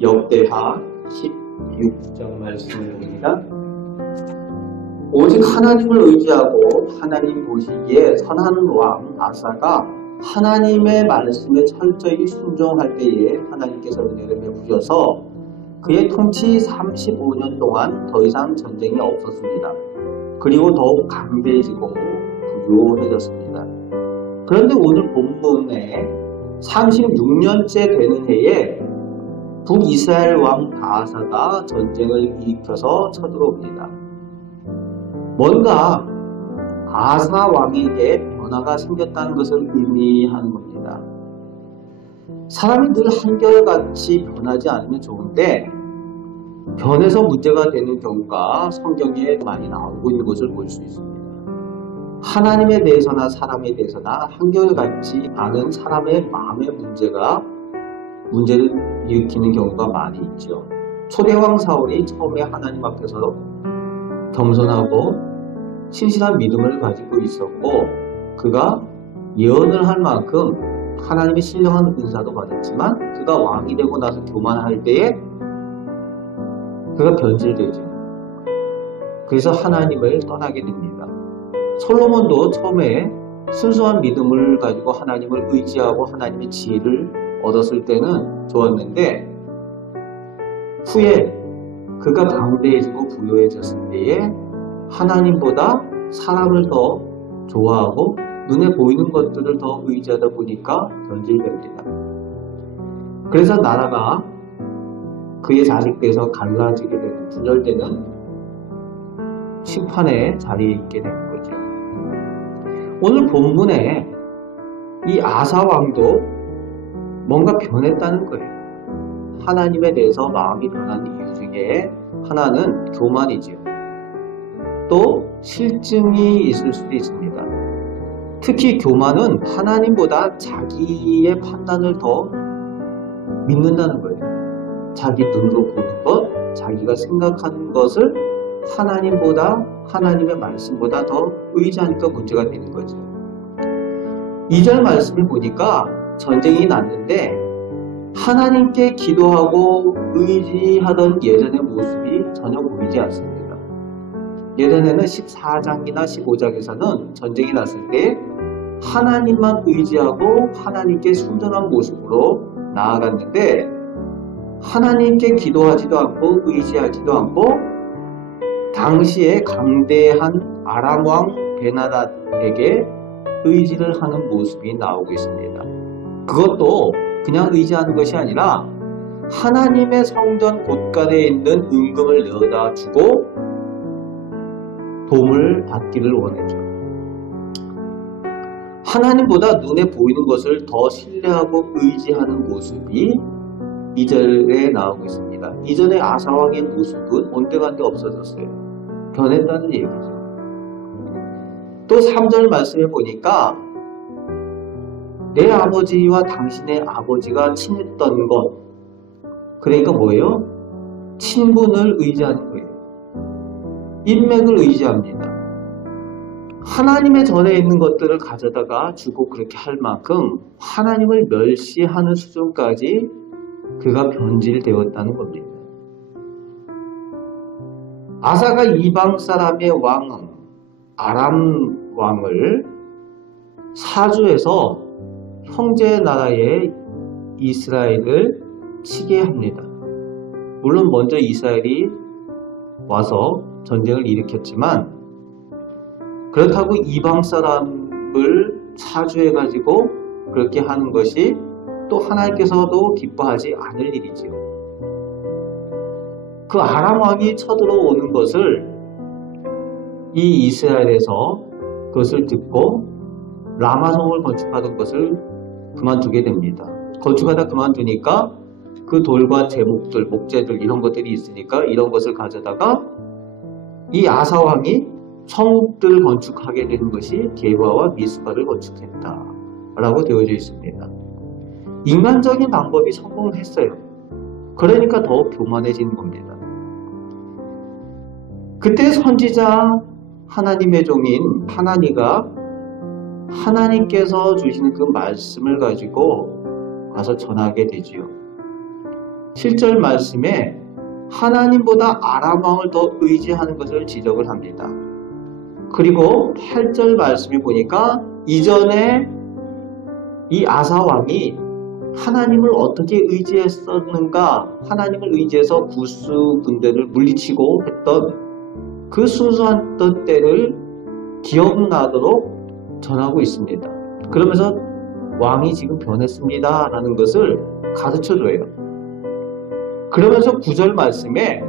역대하 16장 말씀을 봅니다. 오직 하나님을 의지하고 하나님 보시기에 선한 왕 아사가 하나님의 말씀에 철저히 순종할 때에 하나님께서 은혜를 베푸셔서 그의 통치 35년 동안 더 이상 전쟁이 없었습니다. 그리고 더욱 강대해지고 부유해졌습니다. 그런데 오늘 본문에 36년째 되는 해에 북이스라엘 왕 바하사가 전쟁을 일으켜서 쳐들어옵니다. 뭔가 아사 왕에게 변화가 생겼다는 것을 의미하는 겁니다. 사람이 늘 한결같이 변하지 않으면 좋은데 변해서 문제가 되는 경우가 성경에 많이 나오고 있는 것을 볼 수 있습니다. 하나님에 대해서나 사람에 대해서나 한결같지 않은 사람의 마음의 문제를 일으키는 경우가 많이 있죠. 초대왕 사울이 처음에 하나님 앞에서 겸손하고 신실한 믿음을 가지고 있었고 그가 예언을 할 만큼 하나님의 신령한 은사도 받았지만 그가 왕이 되고 나서 교만할 때에 그가 변질되죠. 그래서 하나님을 떠나게 됩니다. 솔로몬도 처음에 순수한 믿음을 가지고 하나님을 의지하고 하나님의 지혜를 얻었을 때는 좋았는데 후에 그가 강대해지고 부유해졌을 때에 하나님보다 사람을 더 좋아하고 눈에 보이는 것들을 더 의지하다 보니까 변질됩니다. 그래서 나라가 그의 자식들에서 갈라지게 되는 분열되는 심판의 자리에 있게 되는 거죠. 오늘 본문에 이 아사 왕도 뭔가 변했다는 거예요. 하나님에 대해서 마음이 변한 이유 중에 하나는 교만이지요. 또 실증이 있을 수도 있습니다. 특히 교만은 하나님보다 자기의 판단을 더 믿는다는 거예요. 자기 눈으로 보는 것, 자기가 생각하는 것을 하나님의 말씀보다 더 의지하니까 문제가 되는 거죠. 2절 말씀을 보니까 전쟁이 났는데 하나님께 기도하고 의지하던 예전의 모습이 전혀 보이지 않습니다. 예전에는 14장이나 15장에서는 전쟁이 났을 때 하나님만 의지하고 하나님께 순전한 모습으로 나아갔는데 하나님께 기도하지도 않고 의지하지도 않고 당시에 강대한 아람 왕 베나닷에게 의지를 하는 모습이 나오고 있습니다. 그것도 그냥 의지하는 것이 아니라 하나님의 성전 곳간에 있는 은금을 내어다 주고 도움을 받기를 원했죠. 하나님보다 눈에 보이는 것을 더 신뢰하고 의지하는 모습이 2절에 나오고 있습니다. 이전에 아사왕의 모습은 온데간데 없어졌어요. 변했다는 얘기죠. 또 3절 말씀해 보니까 내 아버지와 당신의 아버지가 친했던 것, 그러니까 뭐예요? 친분을 의지하는 거예요. 인맥을 의지합니다. 하나님의 전에 있는 것들을 가져다가 주고 그렇게 할 만큼 하나님을 멸시하는 수준까지 그가 변질되었다는 겁니다. 아사가 이방 사람의 왕 아람 왕을 사주해서 형제 나라의 이스라엘을 치게 합니다. 물론 먼저 이스라엘이 와서 전쟁을 일으켰지만 그렇다고 이방 사람을 사주해가지고 그렇게 하는 것이 또 하나님께서도 기뻐하지 않을 일이지요. 그 아람 왕이 쳐들어오는 것을 이 이스라엘에서 그것을 듣고 라마성을 건축하던 것을 그만두게 됩니다. 건축하다 그만두니까 그 돌과 제목들, 목재들 이런 것들이 있으니까 이런 것을 가져다가 이 아사 왕이 성읍들을 건축하게 되는 것이 게바와 미스바를 건축했다 라고 되어져 있습니다. 인간적인 방법이 성공을 했어요. 그러니까 더 교만해지는 겁니다. 그때 선지자 하나님의 종인 하나니가 하나님께서 주시는 그 말씀을 가지고 가서 전하게 되지요. 7절 말씀에 하나님보다 아람 왕을 더 의지하는 것을 지적을 합니다. 그리고 8절 말씀에 보니까 이전에 이 아사 왕이 하나님을 어떻게 의지했었는가, 하나님을 의지해서 구스 군대를 물리치고 했던 그 순수한 때를 기억나도록 전하고 있습니다. 그러면서 왕이 지금 변했습니다 라는 것을 가르쳐줘요. 그러면서 9절 말씀에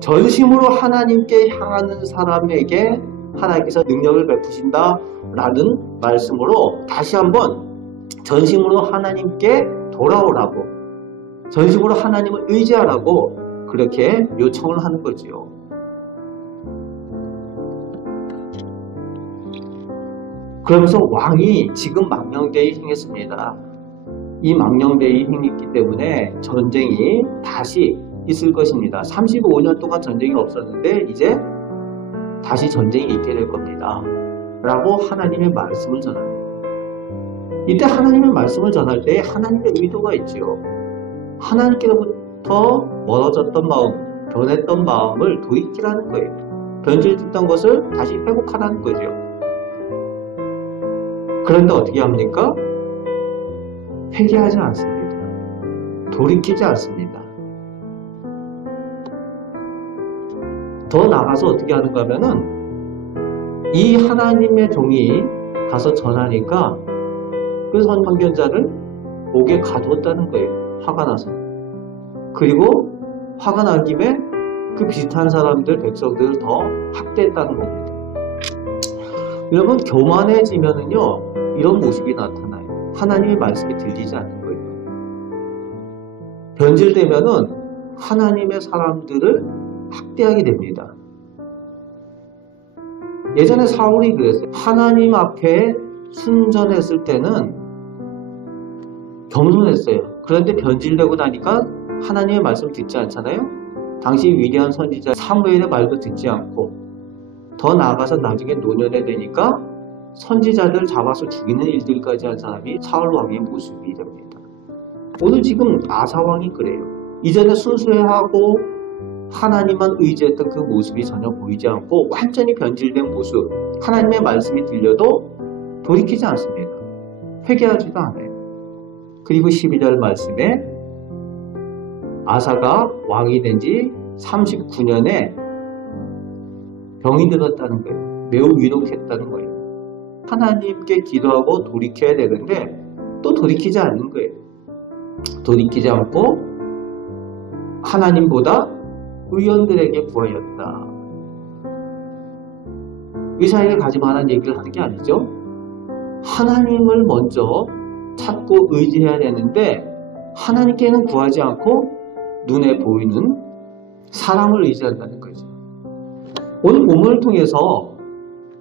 전심으로 하나님께 향하는 사람에게 하나님께서 능력을 베푸신다 라는 말씀으로 다시 한번 전심으로 하나님께 돌아오라고, 전심으로 하나님을 의지하라고 그렇게 요청을 하는 거지요. 그러면서 왕이 지금 망령되이 행했습니다. 이 망령되이 행했기 때문에 전쟁이 다시 있을 것입니다. 35년 동안 전쟁이 없었는데 이제 다시 전쟁이 있게 될 겁니다. 라고 하나님의 말씀을 전합니다. 이때 하나님의 말씀을 전할 때 하나님의 의도가 있지요. 하나님께로부터 멀어졌던 마음, 변했던 마음을 돌이키라는 거예요. 변질됐던 것을 다시 회복하라는 거죠. 그런데 어떻게 합니까? 회개하지 않습니다. 돌이키지 않습니다. 더 나아가서 어떻게 하는가 하면은 이 하나님의 종이 가서 전하니까 그 선견자를 옥에 가두었다는 거예요. 화가 나서. 그리고 화가 난 김에 그 비슷한 사람들, 백성들을 더 학대했다는 겁니다. 여러분, 교만해지면은요, 이런 모습이 나타나요. 하나님의 말씀이 들리지 않는 거예요. 변질되면은 하나님의 사람들을 학대하게 됩니다. 예전에 사울이 그랬어요. 하나님 앞에 순전했을 때는 겸손했어요. 그런데 변질되고 나니까 하나님의 말씀 듣지 않잖아요. 당시 위대한 선지자 사무엘의 말도 듣지 않고, 더 나아가서 나중에 노년에 되니까 선지자들 잡아서 죽이는 일들까지 한 사람이 사울 왕의 모습이 됩니다. 오늘 지금 아사 왕이 그래요. 이전에 순수해하고 하나님만 의지했던 그 모습이 전혀 보이지 않고 완전히 변질된 모습, 하나님의 말씀이 들려도 돌이키지 않습니다. 회개하지도 않아요. 그리고 12절 말씀에 아사가 왕이 된 지 39년에 병이 들었다는 거예요. 매우 위독했다는 거예요. 하나님께 기도하고 돌이켜야 되는데 또 돌이키지 않는 거예요. 돌이키지 않고 하나님보다 의원들에게 구하였다. 의사에게 가지 말라는 얘기를 하는 게 아니죠. 하나님을 먼저 찾고 의지해야 되는데 하나님께는 구하지 않고 눈에 보이는 사람을 의지한다는 거죠. 오늘 본문을 통해서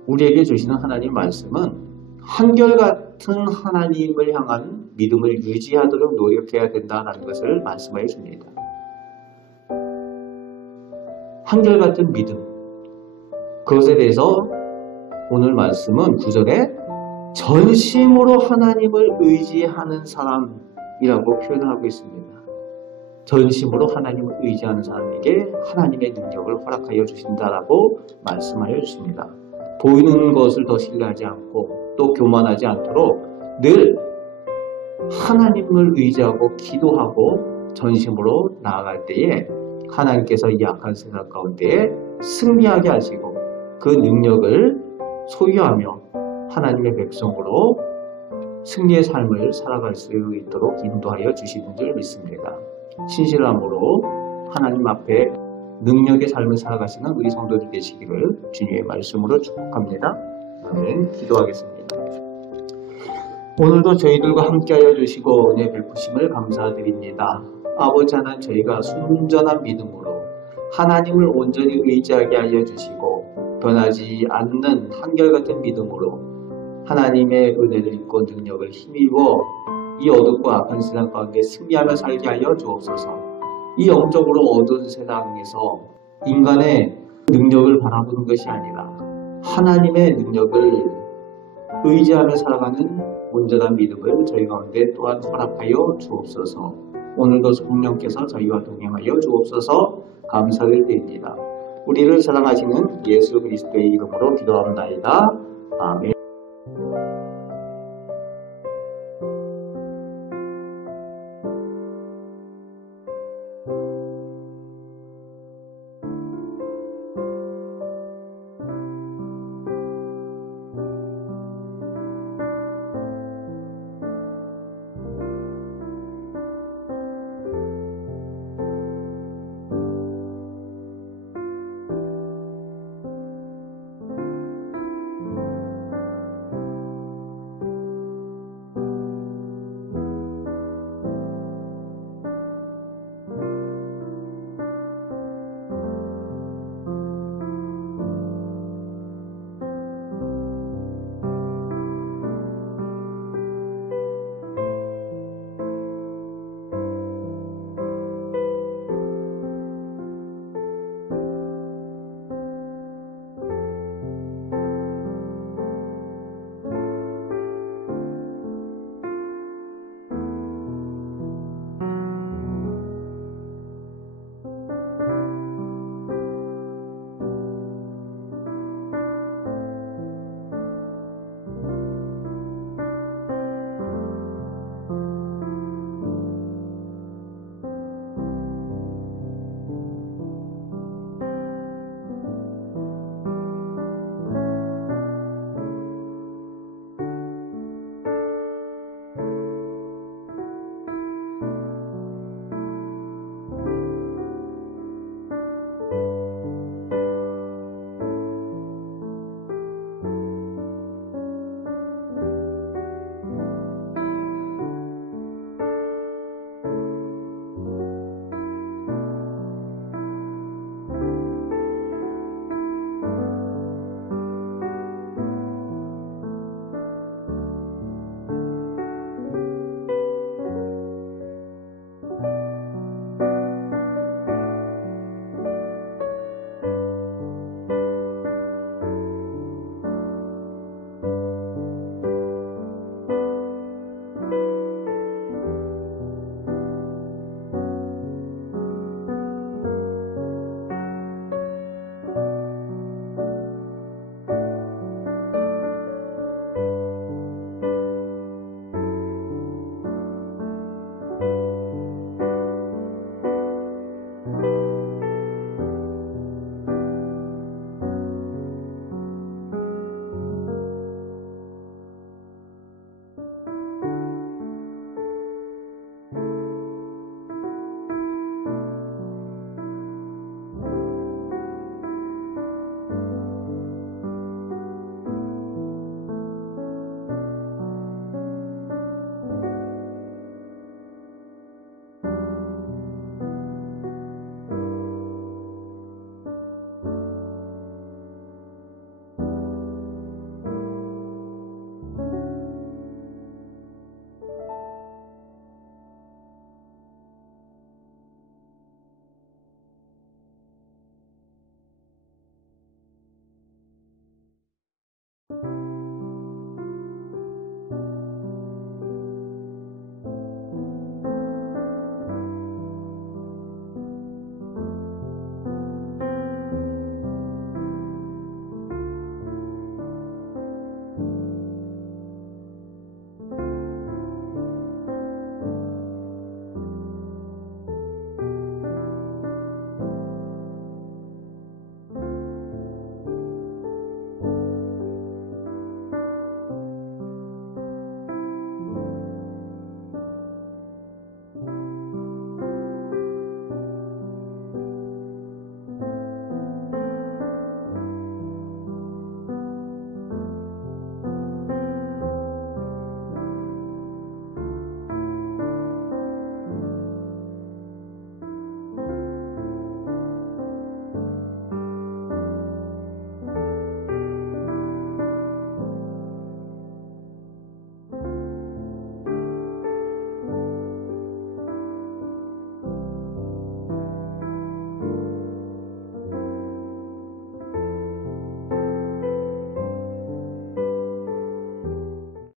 우리에게 주시는 하나님 말씀은 한결같은 하나님을 향한 믿음을 유지하도록 노력해야 된다는 것을 말씀해 줍니다. 한결같은 믿음, 그것에 대해서 오늘 말씀은 9절에 전심으로 하나님을 의지하는 사람이라고 표현을 하고 있습니다. 전심으로 하나님을 의지하는 사람에게 하나님의 능력을 허락하여 주신다라고 말씀하여 주십니다. 보이는 것을 더 신뢰하지 않고 또 교만하지 않도록 늘 하나님을 의지하고 기도하고 전심으로 나아갈 때에 하나님께서 이 악한 세상 가운데에 승리하게 하시고 그 능력을 소유하며 하나님의 백성으로 승리의 삶을 살아갈 수 있도록 인도하여 주시는 줄 믿습니다. 신실함으로 하나님 앞에 능력의 삶을 살아가시는 우리 성도들 되시기를 주님의 말씀으로 축복합니다. 아멘. 기도하겠습니다. 오늘도 저희들과 함께하여 주시고 은혜 베푸심을 감사드립니다. 아버지 하나님, 저희가 순전한 믿음으로 하나님을 온전히 의지하게 하여 주시고 변하지 않는 한결같은 믿음으로 하나님의 은혜를 입고 능력을 힘입어 이 어둡고 악한 세상 가운데 승리하며 살게 하여 주옵소서. 이 영적으로 어두운 세상에서 인간의 능력을 바라보는 것이 아니라 하나님의 능력을 의지하며 살아가는 온전한 믿음을 저희 가운데 또한 허락하여 주옵소서. 오늘도 성령께서 저희와 동행하여 주옵소서. 감사를 드립니다. 우리를 사랑하시는 예수 그리스도의 이름으로 기도합나이다. 아멘.